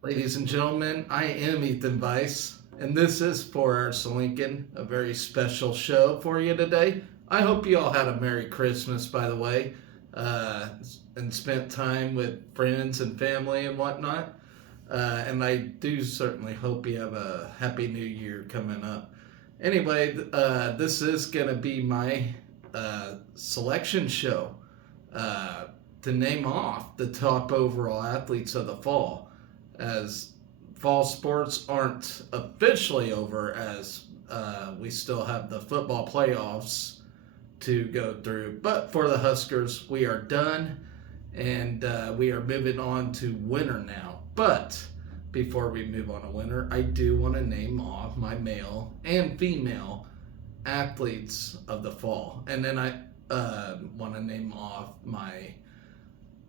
Ladies and gentlemen, I am Ethan Weiss, and this is 4 Hours to Lincoln, a very special show for you today. I hope you all had a Merry Christmas, by the way, uh, and spent time with friends and family and whatnot. And I do certainly hope you have a Happy New Year coming up. Anyway, this is going to be my selection show uh, to name off the top overall athletes of the fall, as fall sports aren't officially over, as we still have the football playoffs to go through. But for the Huskers, we are done, and we are moving on to winter now. But before we move on to winter, I do want to name off my male and female athletes of the fall, and then I want to name off my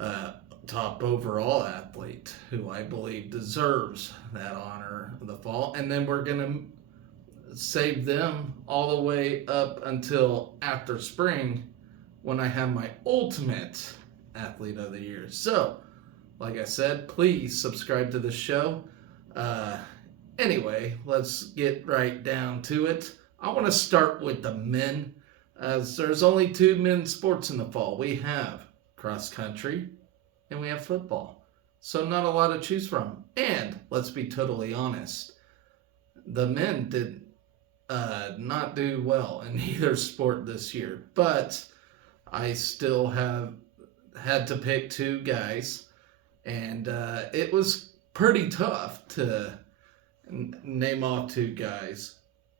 uh, top overall athlete who I believe deserves that honor of the fall. And then we're going to save them all the way up until after spring when I have my ultimate athlete of the year. So, like I said, please subscribe to the show. Uh, anyway, let's get right down to it. I want to start with the men, as there's only two men's sports in the fall. We have cross country and we have football. So not a lot to choose from. And let's be totally honest, the men did not do well in either sport this year. But I still have had to pick two guys, and it was pretty tough to name off two guys.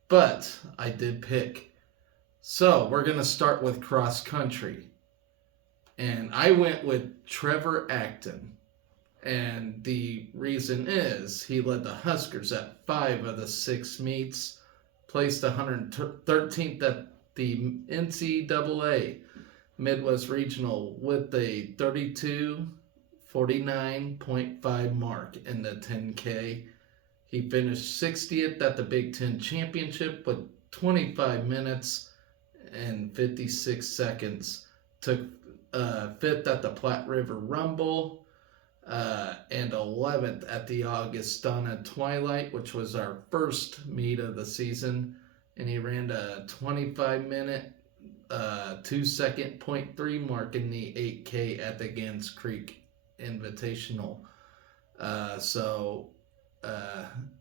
But I did pick. So we're going to start with cross country. And I went with Trevor Acton. And the reason is he led the Huskers at 5 of the 6 meets, placed 113th at the NCAA Midwest Regional with a 32:49.5 mark in the 10K. He finished 60th at the Big Ten Championship with 25 minutes and 56 seconds. Took 5th at the Platte River Rumble, and 11th at the Augustana Twilight, which was our first meet of the season. And he ran a 25-minute, 2-second .3 mark in the 8K at the Gans Creek Invitational. So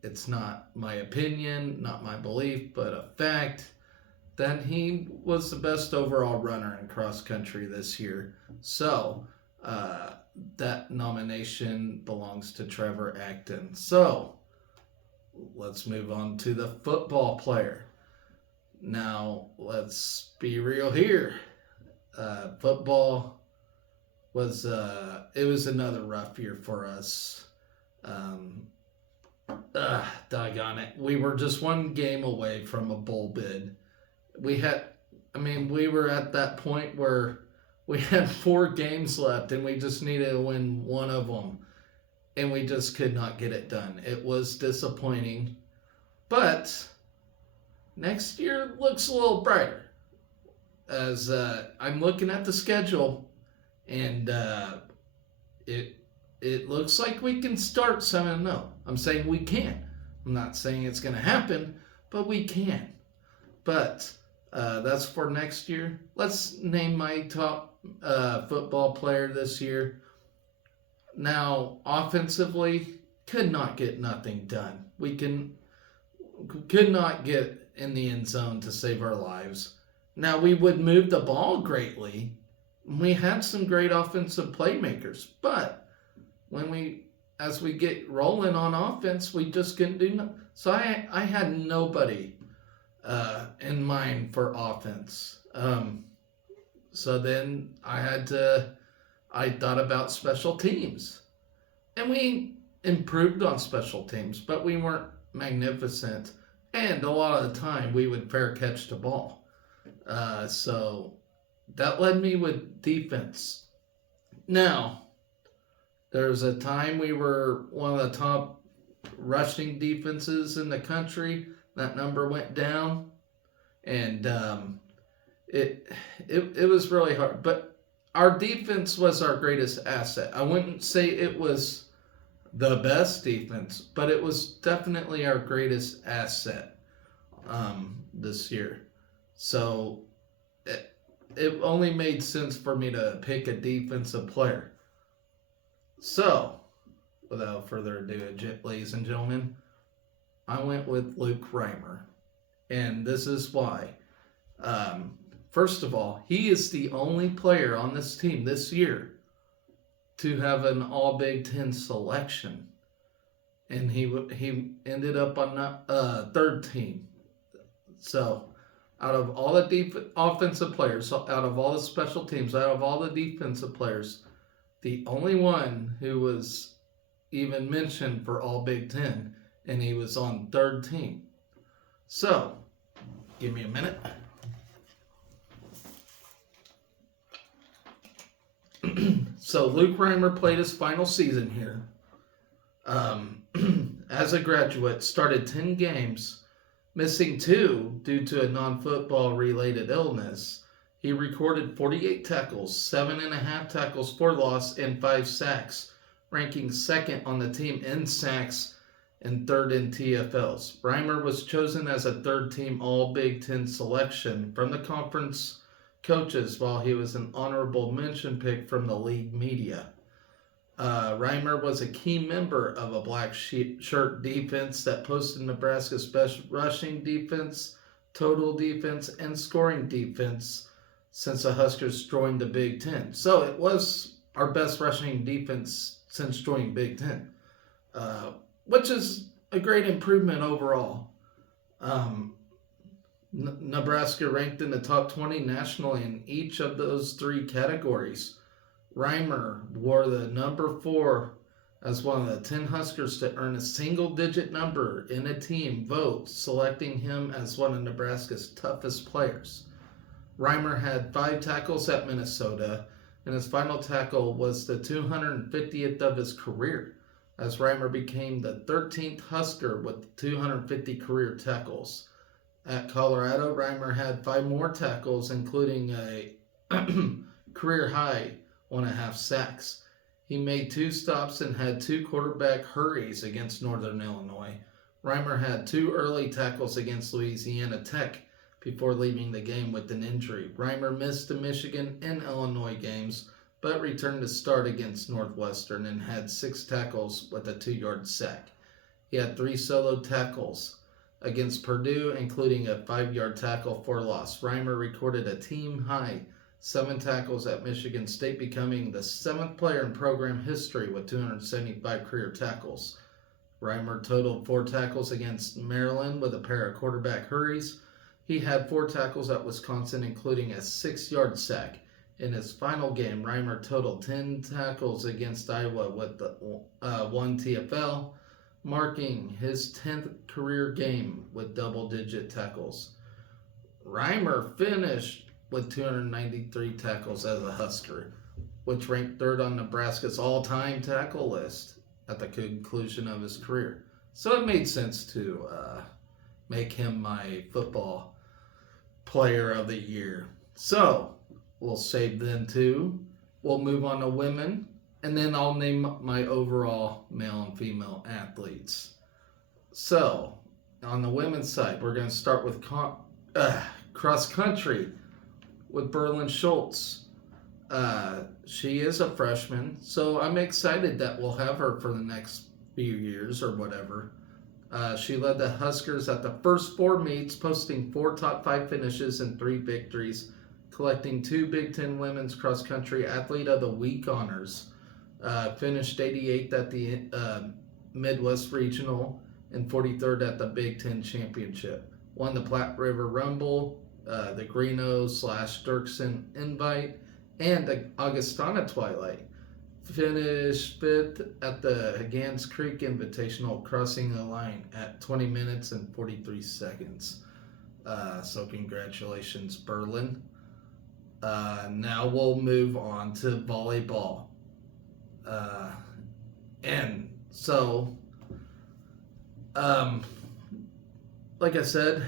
it's not my opinion, not my belief, but a fact that he was the best overall runner in cross country this year. So that nomination belongs to Trevor Acton. So let's move on to the football player. Now, let's be real here. Football was it was another rough year for us. Doggone it. We were just one game away from a bowl bid. We were at that point where we had 4 games left and we just needed to win one of them. And we just could not get it done. It was disappointing. But next year looks a little brighter. As I'm looking at the schedule, and it looks like we can start 7-0. I'm saying we can. I'm not saying it's going to happen, but we can. But that's for next year. Let's name my top football player this year. Now, offensively, could not get nothing done. We could not get in the end zone to save our lives. Now, we would move the ball greatly. We had some great offensive playmakers, but as we get rolling on offense, we just couldn't do nothing. So I had nobody in mind for offense. So then I thought about special teams. And we improved on special teams, but we weren't magnificent. And a lot of the time, we would fair catch the ball. So that led me with defense. Now, there's a time we were one of the top rushing defenses in the country. That number went down. And it was really hard. But our defense was our greatest asset. I wouldn't say it was the best defense, but it was definitely our greatest asset this year. So it only made sense for me to pick a defensive player. So, without further ado, ladies and gentlemen, I went with Luke Reimer. And this is why. First of all, he is the only player on this team this year to have an All Big Ten selection. And he ended up on the third team. So, out of all the offensive players, out of all the special teams, out of all the defensive players, the only one who was even mentioned for All Big Ten, and he was on third team. So, give me a minute. So Luke Reimer played his final season here. As a graduate, started 10 games, missing 2 due to a non-football related illness. He recorded 48 tackles, 7.5 tackles for loss, and 5 sacks, ranking second on the team in sacks and third in TFLs. Reimer was chosen as a third-team All-Big Ten selection from the conference coaches, while he was an honorable mention pick from the league media. Reimer was a key member of a black shirt defense that posted Nebraska's best rushing defense, total defense, and scoring defense since the Huskers joined the Big Ten. So it was our best rushing defense since joining Big Ten, which is a great improvement overall. Nebraska ranked in the top 20 nationally in each of those 3 categories. Reimer wore the number 4 as one of the 10 Huskers to earn a single-digit number in a team vote, selecting him as one of Nebraska's toughest players. Reimer had 5 tackles at Minnesota, and his final tackle was the 250th of his career, as Reimer became the 13th Husker with 250 career tackles. At Colorado, Reimer had 5 more tackles, including a career-high 1.5 sacks. He made 2 stops and had 2 quarterback hurries against Northern Illinois. Reimer had 2 early tackles against Louisiana Tech before leaving the game with an injury. Reimer missed the Michigan and Illinois games, but returned to start against Northwestern and had 6 tackles with a 2-yard sack. He had 3 solo tackles against Purdue, including a 5-yard tackle for loss. Reimer recorded a team-high 7 tackles at Michigan State, becoming the 7th player in program history with 275 career tackles. Reimer totaled 4 tackles against Maryland with a pair of quarterback hurries. He had 4 tackles at Wisconsin, including a 6-yard sack. In his final game, Reimer totaled 10 tackles against Iowa with 1 TFL, marking his 10th career game with double-digit tackles. Reimer finished with 293 tackles as a Husker, which ranked 3rd on Nebraska's all-time tackle list at the conclusion of his career. So it made sense to make him my football player of the year. So we'll save them 2. We'll move on to women, and then I'll name my overall male and female athletes. So on the women's side, we're going to start with cross country with Berlin Schultz. She is a freshman, so I'm excited that we'll have her for the next few years or whatever. She led the Huskers at the first 4 meets, posting 4 top 5 finishes and 3 victories, collecting 2 Big Ten Women's Cross Country Athlete of the Week honors. Finished 88th at the Midwest Regional and 43rd at the Big Ten Championship. Won the Platte River Rumble, the Greeno/Dirksen Invite, and the Augustana Twilight. Finished 5th at the Gans Creek Invitational, crossing the line at 20 minutes and 43 seconds. So congratulations, Berlin. Now we'll move on to volleyball. And so, like I said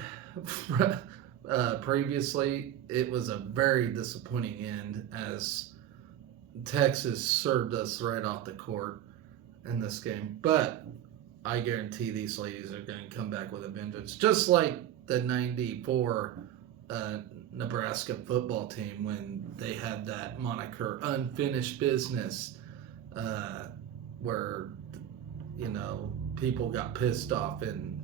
previously, it was a very disappointing end as Texas served us right off the court. in this game. But I guarantee these ladies are going to come back with a vengeance. Just like the 94 Nebraska football team when they had that moniker, unfinished business, where, people got pissed off and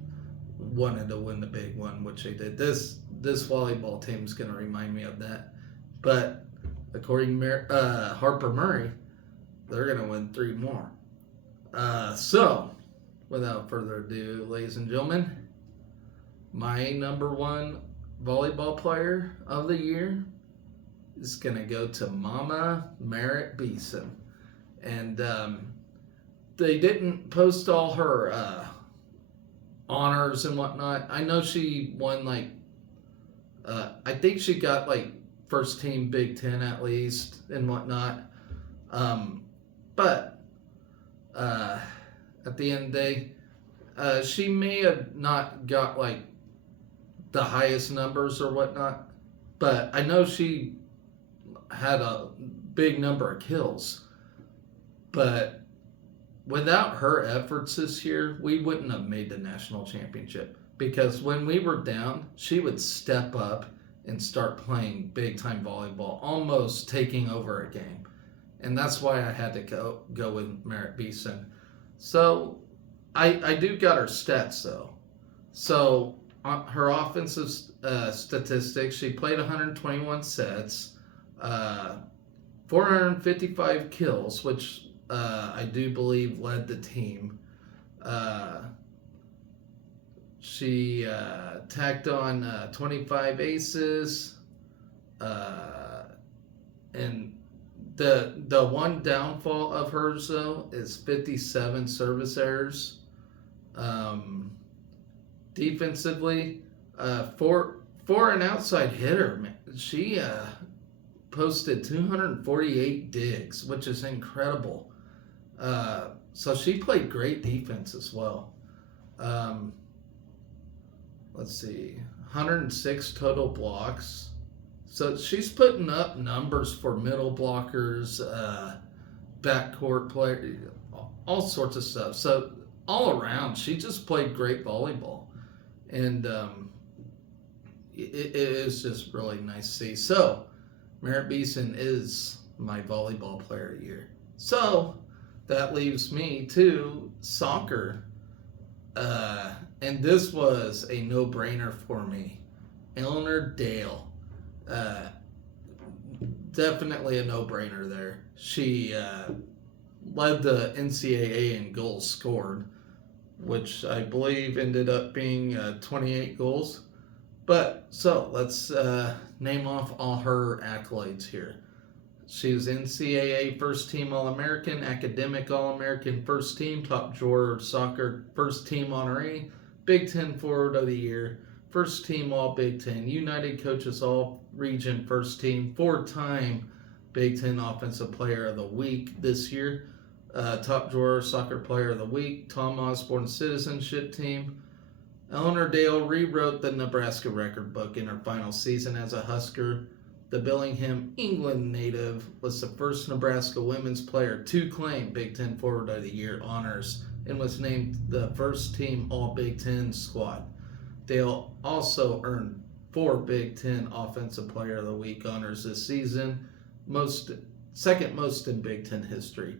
wanted to win the big one, which they did. This volleyball team is going to remind me of that. But according to Harper Murray, they're going to win 3 more. So, without further ado, ladies and gentlemen, my number 1 volleyball player of the year is going to go to Mama Merritt Beeson. And they didn't post all her honors and whatnot. I know she won, I think she got, first team Big Ten at least and whatnot. But at the end of the day, she may have not got, the highest numbers or whatnot, but I know she had a big number of kills. But without her efforts this year, we wouldn't have made the national championship, because when we were down, she would step up and start playing big-time volleyball, almost taking over a game. And that's why I had to go with Merritt Beeson. So I do got her stats, though. So her offensive statistics, she played 121 sets, 455 kills, which I do believe led the team. She tacked on 25 aces, and the one downfall of hers, though, is 57 service errors. Defensively, for an outside hitter, she posted 248 digs, which is incredible. So she played great defense as well. Let's see, 106 total blocks. So she's putting up numbers for middle blockers, backcourt play, all sorts of stuff. So all around, she just played great volleyball. And it is just really nice to see. So Merritt Beeson is my volleyball player of the year. So that leaves me to soccer. And this was a no-brainer for me. Eleanor Dale. Definitely a no-brainer there. She led the NCAA in goals scored, which I believe ended up being 28 goals. But, so, let's name off all her accolades here. She was NCAA First Team All-American, Academic All-American First Team, Top Drawer Soccer First Team Honoree, Big Ten Forward of the Year, First Team All-Big Ten, United Coaches All-Region First Team, 4-time Big Ten Offensive Player of the Week this year, Top Drawer Soccer Player of the Week, Tom Osborne Citizenship Team. Eleanor Dale rewrote the Nebraska record book in her final season as a Husker. The Bellingham, England native was the first Nebraska women's player to claim Big Ten Forward of the Year honors and was named the first team All-Big Ten squad. Dale also earned 4 Big Ten Offensive Player of the Week honors this season, second most in Big Ten history.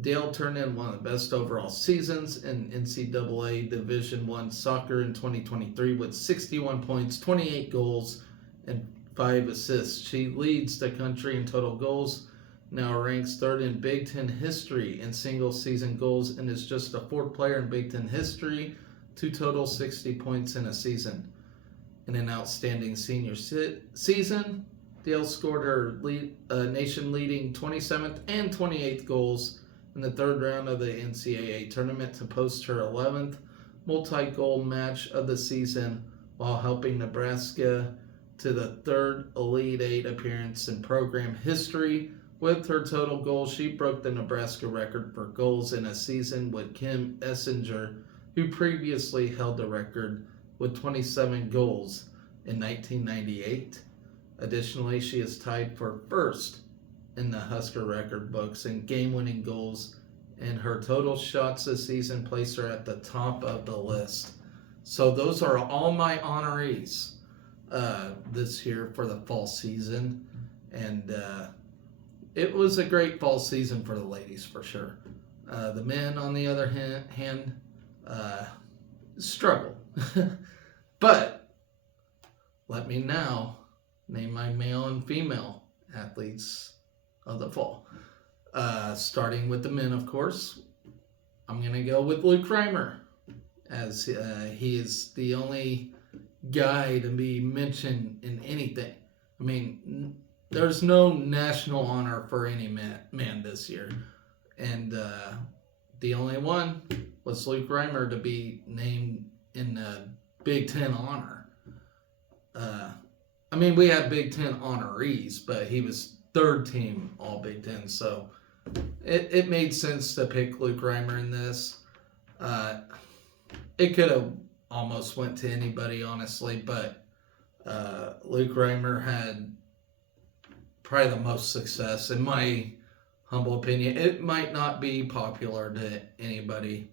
Dale turned in one of the best overall seasons in NCAA Division I soccer in 2023 with 61 points, 28 goals, and 5 assists. She leads the country in total goals, now ranks 3rd in Big Ten history in single-season goals, and is just the 4th player in Big Ten history to total 60 points in a season. In an outstanding senior season, Dale scored her nation-leading 27th and 28th goals in the 3rd round of the NCAA tournament to post her 11th multi-goal match of the season, while helping Nebraska to the 3rd Elite Eight appearance in program history. With her total goals, she broke the Nebraska record for goals in a season with Kim Essinger, who previously held the record with 27 goals in 1998. Additionally, she is tied for first in the Husker record books in game-winning goals and her total shots this season place her at the top of the list. So those are all my honorees this year for the fall season, and it was a great fall season for the ladies for sure. The men, on the other hand, struggled. But let me now name my male and female athletes of the fall. Starting with the men, of course, I'm going to go with Luke Reimer, as he is the only guy to be mentioned in anything. I mean, there's no national honor for any man this year. And the only one was Luke Reimer to be named in the Big Ten honor. I mean, we had Big Ten honorees, but he was third team All Big Ten, so it made sense to pick Luke Reimer in this. It could have almost went to anybody, honestly, but Luke Reimer had probably the most success, in my humble opinion. It might not be popular to anybody,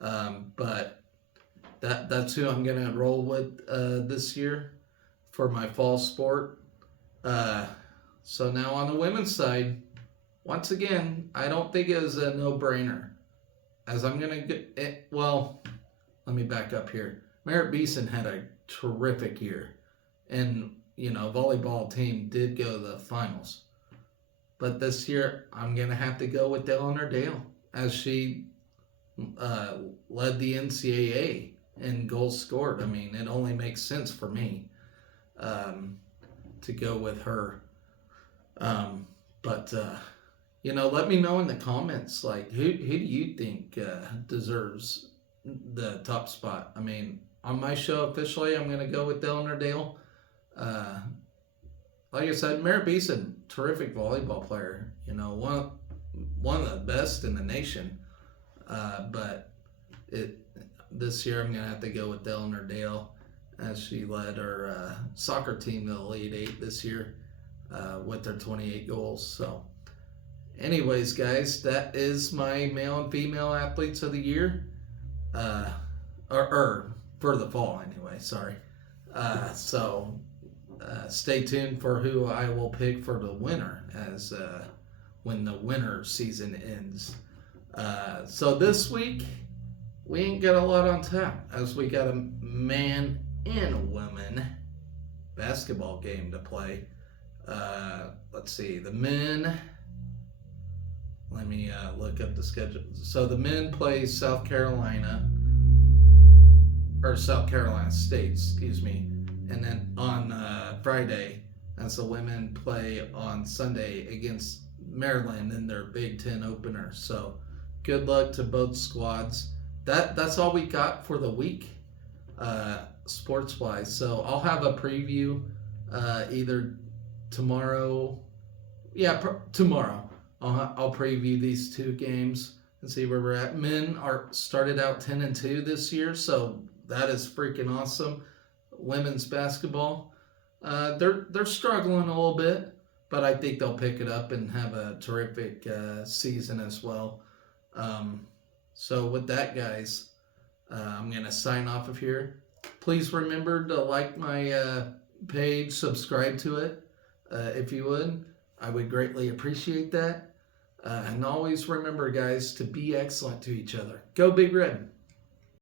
but that's who I'm going to roll with this year for my fall sport. So now on the women's side, once again, I don't think it was a no-brainer. As I'm going to get it, well, let me back up here. Merritt Beeson had a terrific year. And, volleyball team did go to the finals. But this year, I'm going to have to go with Eleanor Dale, as she led the NCAA in goals scored. I mean, it only makes sense for me to go with her. But let me know in the comments, like, who do you think deserves the top spot? I mean, on my show officially, I'm going to go with Eleanor Dale. Like I said, Merritt Beeson, terrific volleyball player. One of the best in the nation. But this year, I'm going to have to go with Eleanor Dale, as she led her soccer team to the Elite Eight this year with their 28 goals. So, anyways, guys, that is my male and female athletes of the year. Or for the fall, anyway. Sorry. Stay tuned for who I will pick for the winner as when the winter season ends. So this week, we ain't got a lot on tap, as we got a man and a woman basketball game to play. Let's see, the men. Let me look up the schedule. So the men play South Carolina State, excuse me. And then on Friday, as the women play on Sunday against Maryland in their Big Ten opener. So good luck to both squads. That's all we got for the week, sports-wise. So I'll have a preview either tomorrow. Yeah, tomorrow. I'll preview these two games and see where we're at. Men are started out 10-2 this year, so that is freaking awesome. Women's basketball, they're struggling a little bit, but I think they'll pick it up and have a terrific season as well. So with that, guys, I'm gonna sign off of here. Please remember to like my page, subscribe to it if you would. I would greatly appreciate that. And always remember, guys, to be excellent to each other. Go Big Red.